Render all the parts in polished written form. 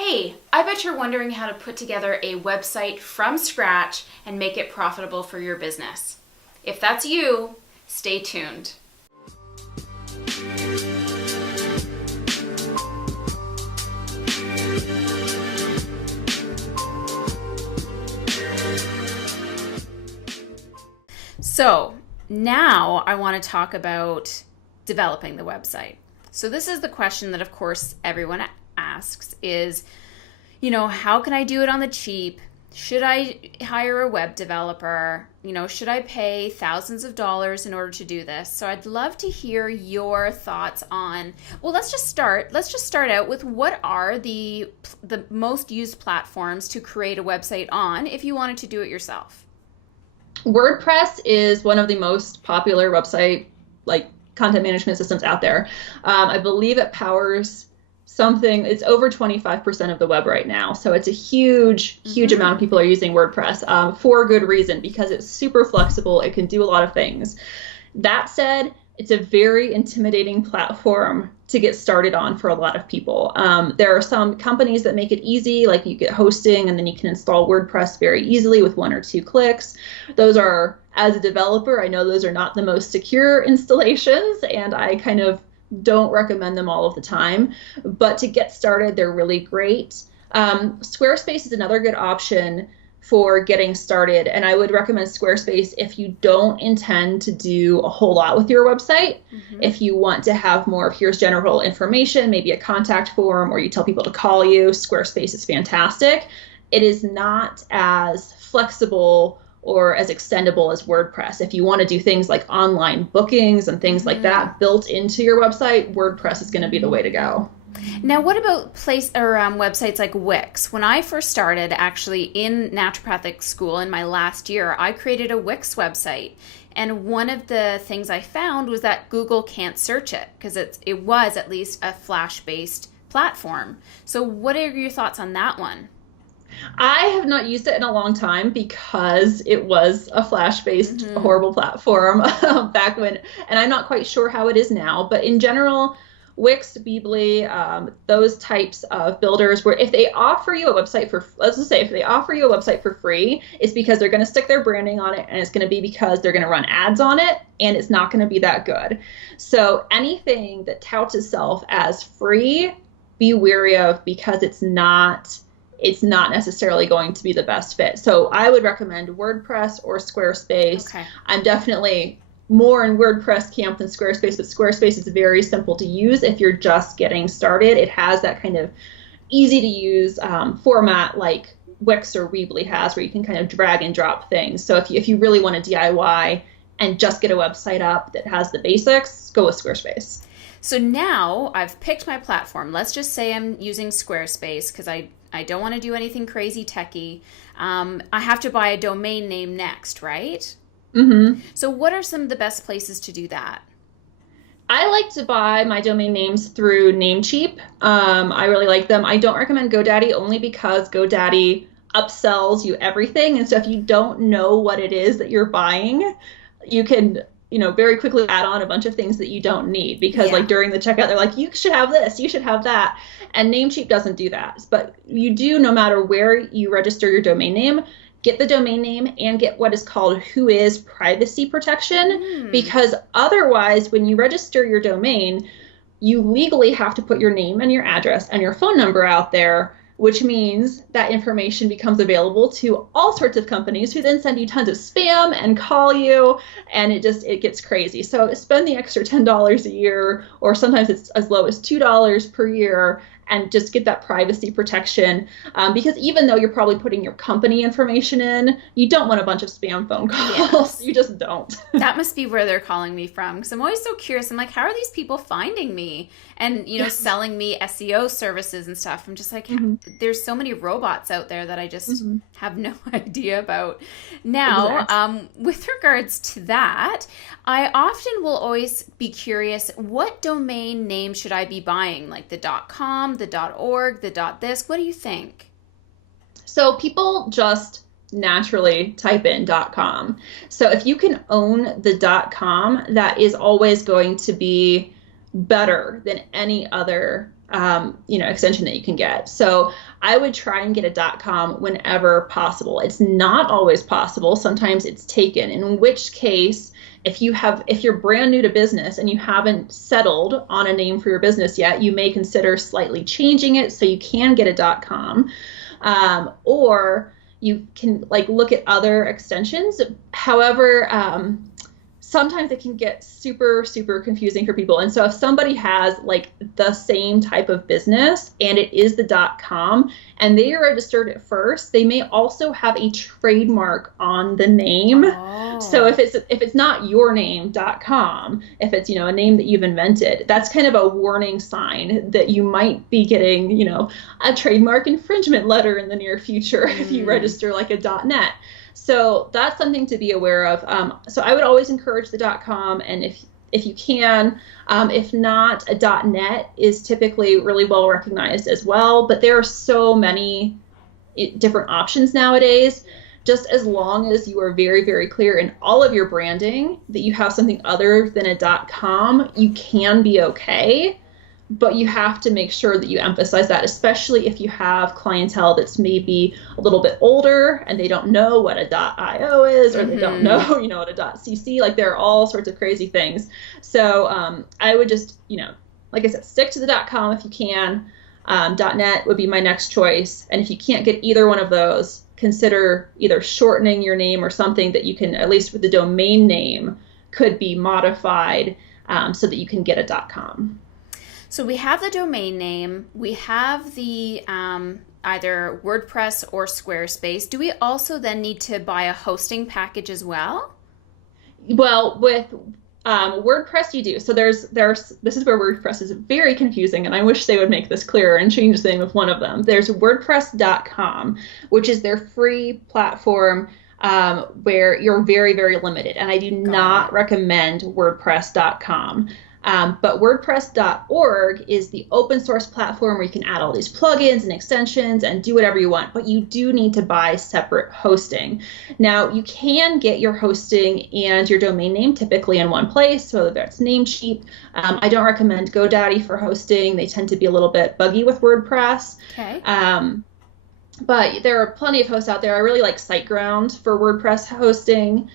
Hey, I bet you're wondering how to put together a website from scratch and make it profitable for your business. If that's you, stay tuned. So now I want to talk about developing the website. So this is the question that, of course, everyone asks is, how can I do it on the cheap? Should I hire a web developer? Should I pay thousands of dollars in order to do this? So I'd love to hear your thoughts on, let's just start out with what are the most used platforms to create a website on if you wanted to do it yourself? WordPress is one of the most popular website content management systems out there. I believe it powers it's over 25% of the web right now. So it's a huge amount of people are using WordPress for good reason, because it's super flexible. It can do a lot of things. That said, it's a very intimidating platform to get started on for a lot of people. There are some companies that make it easy, like you get hosting and then you can install WordPress very easily with 1 or 2 clicks. Those are, as a developer, I know those are not the most secure installations, and I kind of don't recommend them all of the time. But to get started, they're really great. Squarespace is another good option for getting started, and I would recommend Squarespace if you don't intend to do a whole lot with your website. If you want to have more of here's general information, maybe a contact form, or you tell people to call you, Squarespace is fantastic. It is not as flexible or as extendable as WordPress. If you want to do things like online bookings and things like that built into your website, WordPress is going to be the way to go. Now, what about websites like Wix? When I first started actually in naturopathic school in my last year, I created a Wix website. And one of the things I found was that Google can't search it because it was at least a Flash-based platform. So what are your thoughts on that one? I have not used it in a long time because it was a Flash-based horrible platform back when, and I'm not quite sure how it is now. But in general, Wix, Beebly, those types of builders, where if they offer you a website if they offer you a website for free, it's because they're going to stick their branding on it, and it's going to be because they're going to run ads on it, and it's not going to be that good. So anything that touts itself as free, be wary of, because it's not necessarily going to be the best fit. So I would recommend WordPress or Squarespace. Okay. I'm definitely more in WordPress camp than Squarespace, but Squarespace is very simple to use if you're just getting started. It has that kind of easy to use format like Wix or Weebly has, where you can kind of drag and drop things. So if you really want to DIY and just get a website up that has the basics, go with Squarespace. So now I've picked my platform. Let's just say I'm using Squarespace because I don't want to do anything crazy techy. I have to buy a domain name next, right? So what are some of the best places to do that? I like to buy my domain names through Namecheap. I really like them. I don't recommend GoDaddy only because GoDaddy upsells you everything. And so if you don't know what it is that you're buying, you can very quickly add on a bunch of things that you don't need, because during the checkout, they're like, you should have this, you should have that. And Namecheap doesn't do that. But you do, no matter where you register your domain name, get the domain name and get what is called WHOIS privacy protection, because otherwise, when you register your domain, you legally have to put your name and your address and your phone number out there, which means that information becomes available to all sorts of companies who then send you tons of spam and call you, and it gets crazy. So spend the extra $10 a year, or sometimes it's as low as $2 per year, and just get that privacy protection. Because even though you're probably putting your company information in, you don't want a bunch of spam phone calls. Yes. You just don't. That must be where they're calling me from, because I'm always so curious. I'm like, how are these people finding me and, selling me SEO services and stuff? I'm just like, there's so many robots out there that I just have no idea about. Now, with regards to that, I often will always be curious, what domain name should I be buying? Like the .com, the .org, the .this? What do you think? So people just naturally type in .com. So if you can own the .com, that is always going to be better than any other extension that you can get. So I would try and get a .com whenever possible. It's not always possible. Sometimes it's taken, in which case, if you're brand new to business and you haven't settled on a name for your business yet, you may consider slightly changing it so you can get a .com, or you can look at other extensions. However, sometimes it can get super, super confusing for people. And so if somebody has the same type of business and it is the .com and they are registered at first, they may also have a trademark on the name. Oh. So if it's not your name .com, if it's, a name that you've invented, that's kind of a warning sign that you might be getting, a trademark infringement letter in the near future if you register like a .net. So that's something to be aware of. So I would always encourage the .com, and if you can, if not, a .net is typically really well recognized as well. But there are so many different options nowadays. Just as long as you are very, very clear in all of your branding that you have something other than a .com, you can be okay. But you have to make sure that you emphasize that, especially if you have clientele that's maybe a little bit older and they don't know what a .io is, or they don't know, what a .cc, there are all sorts of crazy things. So I would just, like I said, stick to the .com if you can. .net would be my next choice. And if you can't get either one of those, consider either shortening your name or something that you can, at least with the domain name, could be modified so that you can get a .com. So we have the domain name, we have the either WordPress or Squarespace. Do we also then need to buy a hosting package as well? Well, with WordPress you do. So this is where WordPress is very confusing, and I wish they would make this clearer and change the name of one of them. There's WordPress.com, which is their free platform where you're very, very limited, and I do not recommend WordPress.com. But WordPress.org is the open source platform where you can add all these plugins and extensions and do whatever you want, but you do need to buy separate hosting. Now, you can get your hosting and your domain name typically in one place, so that's Namecheap. I don't recommend GoDaddy for hosting. They tend to be a little bit buggy with WordPress. Okay. But there are plenty of hosts out there. I really like SiteGround for WordPress hosting.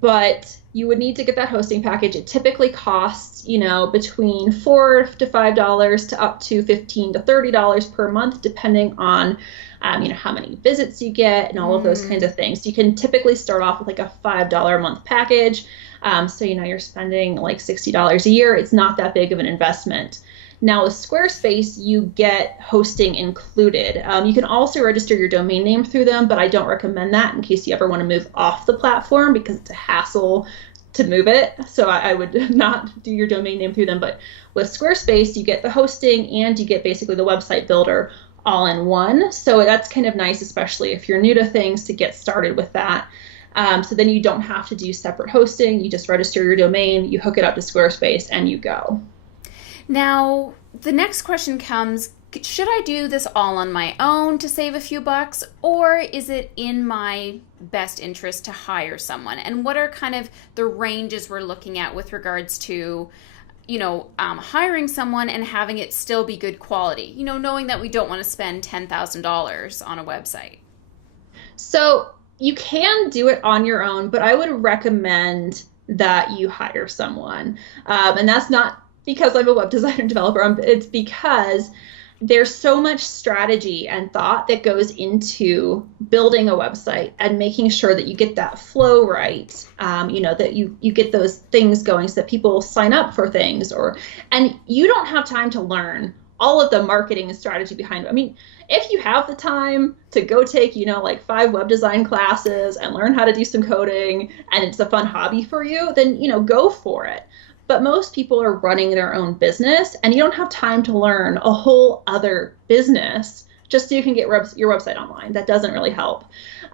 But you would need to get that hosting package. It typically costs, between $4 to $5 to up to $15 to $30 per month, depending on, how many visits you get and all of those kinds of things. You can typically start off with a $5 a month package. So, you're spending $60 a year. It's not that big of an investment. Now with Squarespace, you get hosting included. You can also register your domain name through them, but I don't recommend that in case you ever want to move off the platform because it's a hassle to move it. So I would not do your domain name through them. But with Squarespace, you get the hosting and you get basically the website builder all in one. So that's kind of nice, especially if you're new to things, to get started with that. So then you don't have to do separate hosting. You just register your domain, you hook it up to Squarespace, and you go. Now, the next question comes, should I do this all on my own to save a few bucks, or is it in my best interest to hire someone? And what are kind of the ranges we're looking at with regards to, hiring someone and having it still be good quality, knowing that we don't want to spend $10,000 on a website? So you can do it on your own, but I would recommend that you hire someone. And that's not because I'm a web designer and developer. It's because there's so much strategy and thought that goes into building a website and making sure that you get that flow right, that you get those things going so that people sign up for things, and you don't have time to learn all of the marketing and strategy behind it. I mean, if you have the time to go take, 5 web design classes and learn how to do some coding, and it's a fun hobby for you, then, go for it. But most people are running their own business, and you don't have time to learn a whole other business just so you can get your website online. That doesn't really help.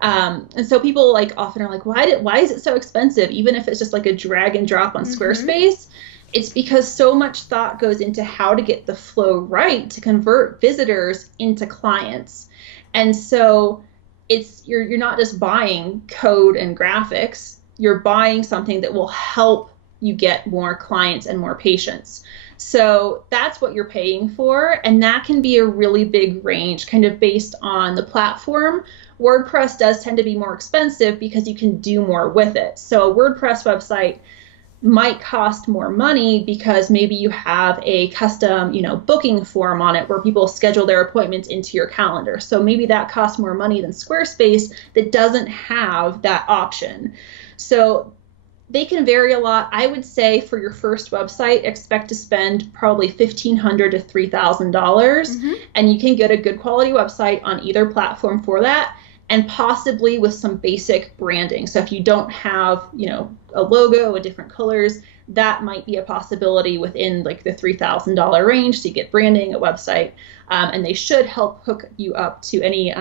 And so people often are like, why is it so expensive? Even if it's just a drag and drop on Squarespace, it's because so much thought goes into how to get the flow right to convert visitors into clients. And so you're not just buying code and graphics, you're buying something that will help you get more clients and more patients. So that's what you're paying for. And that can be a really big range kind of based on the platform. WordPress does tend to be more expensive because you can do more with it. So a WordPress website might cost more money because maybe you have a custom, booking form on it where people schedule their appointments into your calendar. So maybe that costs more money than Squarespace that doesn't have that option. So they can vary a lot. I would say for your first website, expect to spend probably $1,500 to $3,000, and you can get a good quality website on either platform for that, and possibly with some basic branding. So if you don't have, a logo with different colors, that might be a possibility within like the $3,000 range to get branding, a website, and they should help hook you up to any,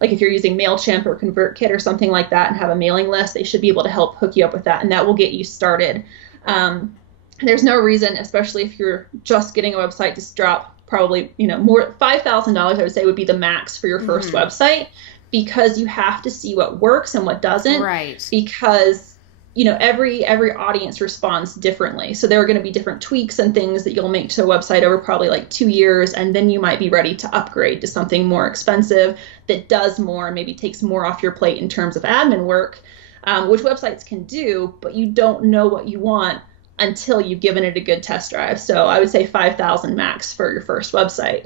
like if you're using MailChimp or ConvertKit or something like that and have a mailing list, they should be able to help hook you up with that, and that will get you started. There's no reason, especially if you're just getting a website, to drop probably, more $5,000, I would say would be the max for your first website, because you have to see what works and what doesn't. Right. Because every audience responds differently. So there are going to be different tweaks and things that you'll make to a website over probably like 2 years, and then you might be ready to upgrade to something more expensive that does more, maybe takes more off your plate in terms of admin work, which websites can do, but you don't know what you want until you've given it a good test drive. So I would say 5,000 max for your first website.